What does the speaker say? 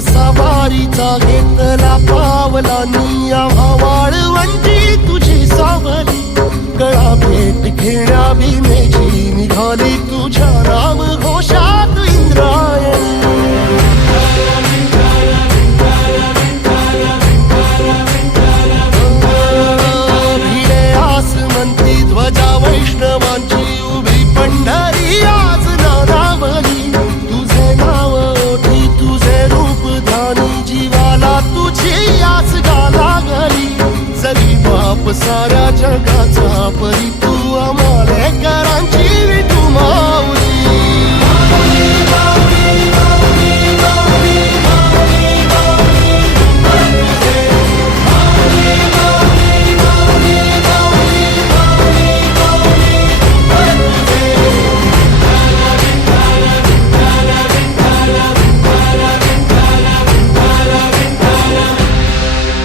सवारीचा घेतला पावलांनी आम्हा वाळवंटी तुझी सावली गळा भेट घेण्या भीमेची निघाली तुझ्या नाम घोषात इंद्रायणी भिडे आसमंती ध्वजा वैष्णवांची उभी पंढरी आज नानावली तुझे नाव ओठी तुझे रूप ध्यानी जीवाला तुझी आस गा लागली जरी बाप साऱ्या जगाचा परी